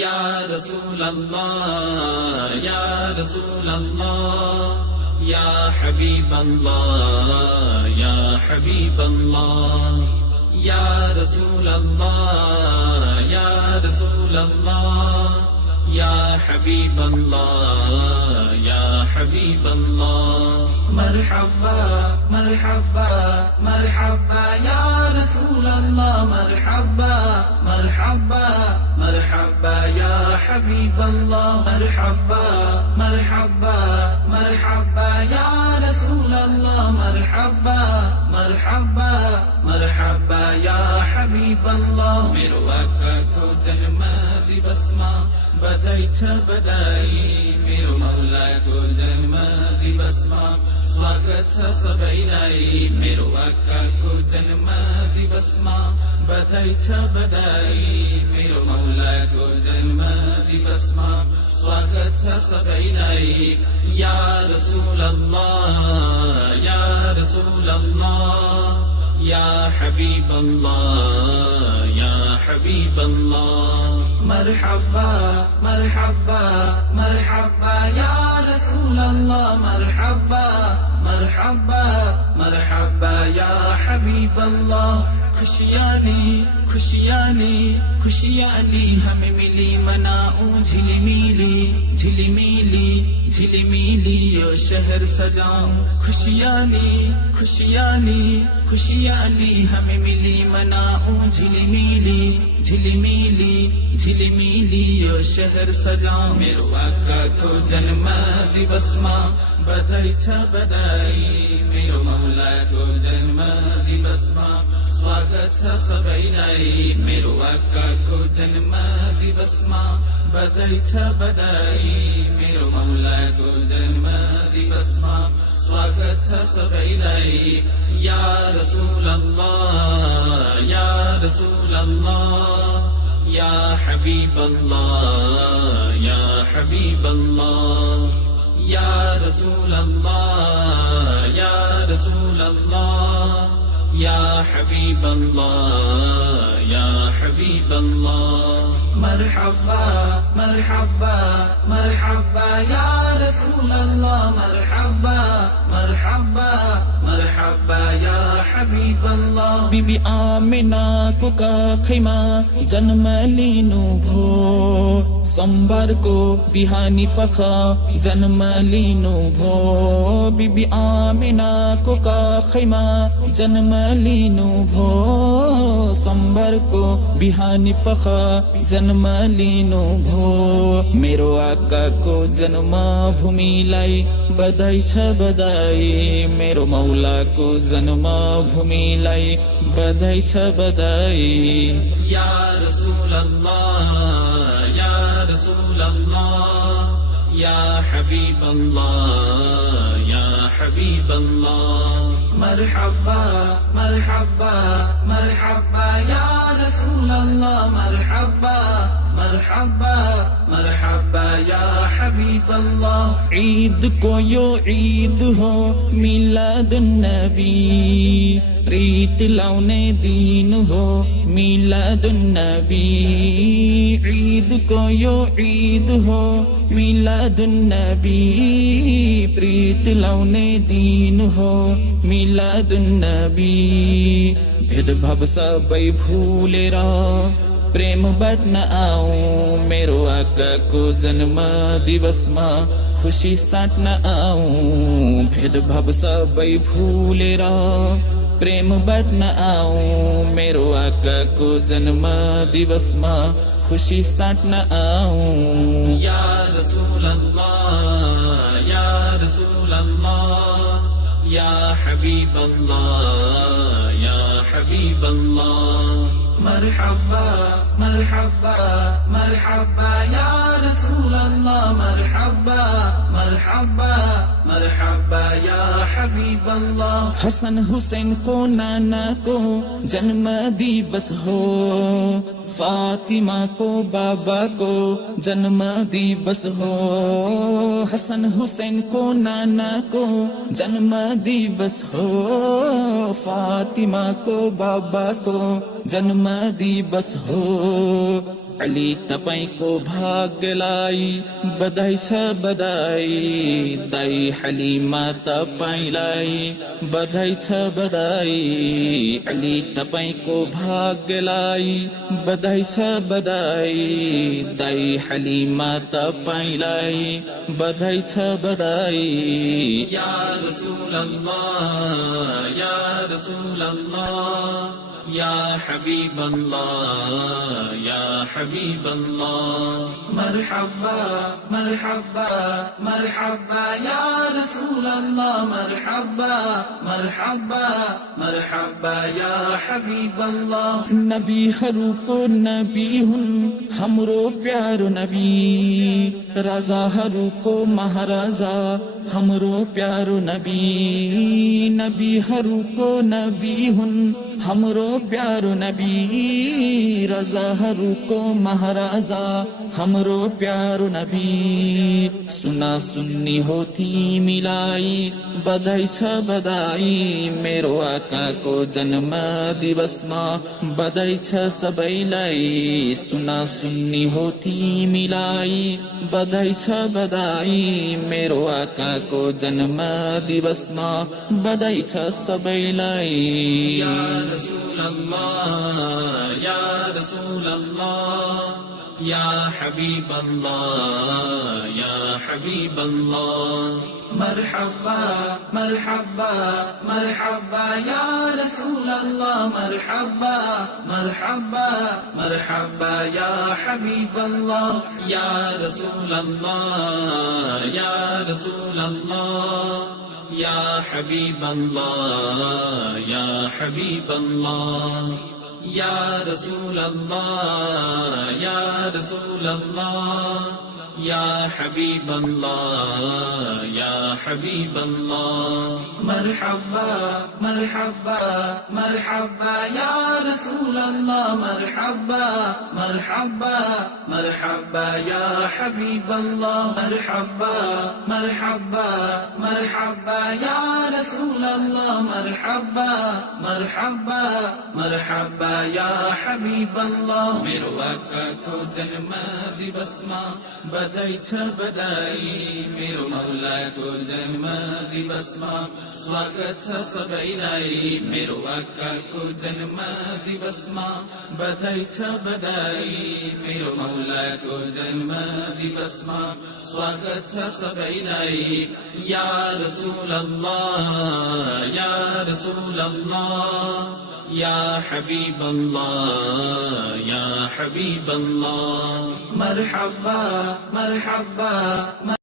या रसूल अल्लाह या रसूल अल्लाह या हबीब अल्लाह या हबीब अल्लाह या रसूल अल्लाह या रसूल अल्लाह या हबीब अल्लाह या हबीब अल्लाह मरहबा मरहबा मरहबा या रसूल अल्लाह मरहबा मरहबा मरहबा या हबीब अल्लाह मरहबा मरहबा मरहबा या रसूल अल्लाह मरहबा मरहबा मरहबा या हबीब अल्लाह मेरो आका को जन्म दिवसमा बधाई छ बधाई मेरो मौला को जन्म दिवसमा स्वागत छ सबैलाई मेरो आका को जन्म दिवसमा बधाई छ बधाई मेरो मौला को जन्म दिवसमा स्वागत छ सबैलाई या रसूल अल्लाह या रसूल अल्लाह या हबीब अल्लाह या हबीब अल्लाह मरहबा मरहबा मरहबा या रसूल अल्लाह मरहबा मरहबा मरहबा या हबीब अल्लाह खुशियाँ ली हमें मिली मनाऊं झिलमिली झिलमिली झिलमिली यो शहर सजाऊं खुशियाँ ली हमें मिली मनाऊं झिलमिली झिलमिली झिलमिली यो शहर सजाऊं मेरो आका को जन्म दिवस मां बधाई छ बधाई मेरो मौला को जन्म दिवस मां स्वागत छ सबैलाई मेरो आका को जन्म दिवस मां बधाई छ बधाई मेरो मौला को जन्म दिवस मां स्वागत छ सबैलाई या रसूल अल्लाह या रसूल अल्लाह या हबीब अल्लाह या हबीब अल्लाह या रसूल अल्लाह या रसूल अल्लाह या हबीब अल्लाह या हबीब अल्लाह मरहबा मरहबा मरहबा या रसूल अल्लाह मरहबा मरहबा मरहबा या हबीब अल्लाह बीबी आमिना को का खैमा जन्म लिनु भो सोमबार को बिहानी फखा जन्म लिनु भो बीबी आमिना को का खैमा जन्म लिनु भो सोमबार को बिहानी फखा जन्म लिनु भो मेरो आका को जन्म भूमिलाई बधाई छ बधाई मेरो मौला को जन्म भूमिलाई बधाई छ बधाई या रसूल अल्लाह या रसूल अल्लाह या हबीब अल्लाह या हबीब अल्लाह मरहबा मरहबा मरहबा या रसूल अल्लाह मरहबा मरहबा मरहबा या हबीब अल्लाह ईद को यो ईद हो मिलादुन नबी प्रीत लाउने दिन हो मिलादुन नबी ईद को यो ईद हो मिलादुन नबी प्रीत लाउने दिन हो मिलादुन नबी भेदभाव सबै भुलेर प्रेम बाँड्न आऊ मेरो आका को जन्म दिवसमा खुशी साट्न आऊ भेदभाव सबै भुलेर प्रेम बाँड्न आऊ मेरो आका को जन्म दिवसमा खुशी साट्न आऊ या रसूल अल्लाह या रसूल अल्लाह या हबीब अल्लाह या हबीब अल्लाह मरहबा मरहबा मरहबा या रसूल अल्लाह मरहबा मरहबा मरहबा या हबीब अल्लाह हसन हुसैन को नाना को जन्म दिवस हो फातिमा को बाबा को जन्म दिवस हो हसन हुसैन को नाना को जन्म दिवस हो फातिमा को बाबा को जन्म दिवस हो अली तपाईको भाग्यलाई बधाई छ बधाई दाई हलिमा तपाईलाई बधाई छ बधाई अली तपाईको भाग्यलाई बधाई छ बधाई दाई हलिमा तपाईलाई बधाई छ बधाई या रसूल अल्लाह या रसूल अल्लाह या हबीब अल्लाह या हबीब अल्लाह मरहबा मरहबा मरहबा या रसूल अल्लाह मरहबा मरहबा मरहबा या हबीब अल्लाह नबीहरूको नबी हुन् हाम्रो प्यारो नबी राजाहरूको महाराजा हाम्रो प्यारो नबी नबीहरूको नबी हुन् हाम्रो प्यारो नबी रजाहरूको महाराजा हाम्रो प्यारो नबी सुना सुन्नी हो तिमीलाई बधाई छ बधाई मेरो आकाको जन्म दिवसमा बधाई छ सबैलाई सुना सुन्नी हो तिमीलाई बधाई छ बधाई मेरो आकाको जन्म दिवसमा बधाई छ सबैलाई या रसूल अल्लाह या रसूल अल्लाह या हबीब अल्लाह या हबीब अल्लाह मरहबा मरहबा मरहबा या रसूल अल्लाह मरहबा मरहबा मरहबा या हबीब अल्लाह या रसूल अल्लाह या रसूल अल्लाह या हबीब अल्लाह या हबीब अल्लाह या रसूल अल्लाह या रसूल अल्लाह या हबीब अल्लाह या हबीब अल्लाह मरहबा मरहबा मरहबा या रसूल अल्लाह मरहबा मरहबा मरहबा या हबीब अल्लाह मरहबा मरहबा मरहबा या रसूल अल्लाह मरहबा मरहबा मरहबा या हबीब अल्लाह मेरो आकाको जन्म दिवसमा बधाई छ बधाई मेरो मौलाको जन्म दिवसमा स्वागत छ सबैलाई मेरो आकाको जन्म दिवसमा बधाई छ बधाई मेरो मौलाको जन्म दिवसमा स्वागत छ सबैलाई या रसूल अल्लाह या रसूल अल्लाह या हबीब अल्लाह या हबीब अल्लाह मरहबा मरहबा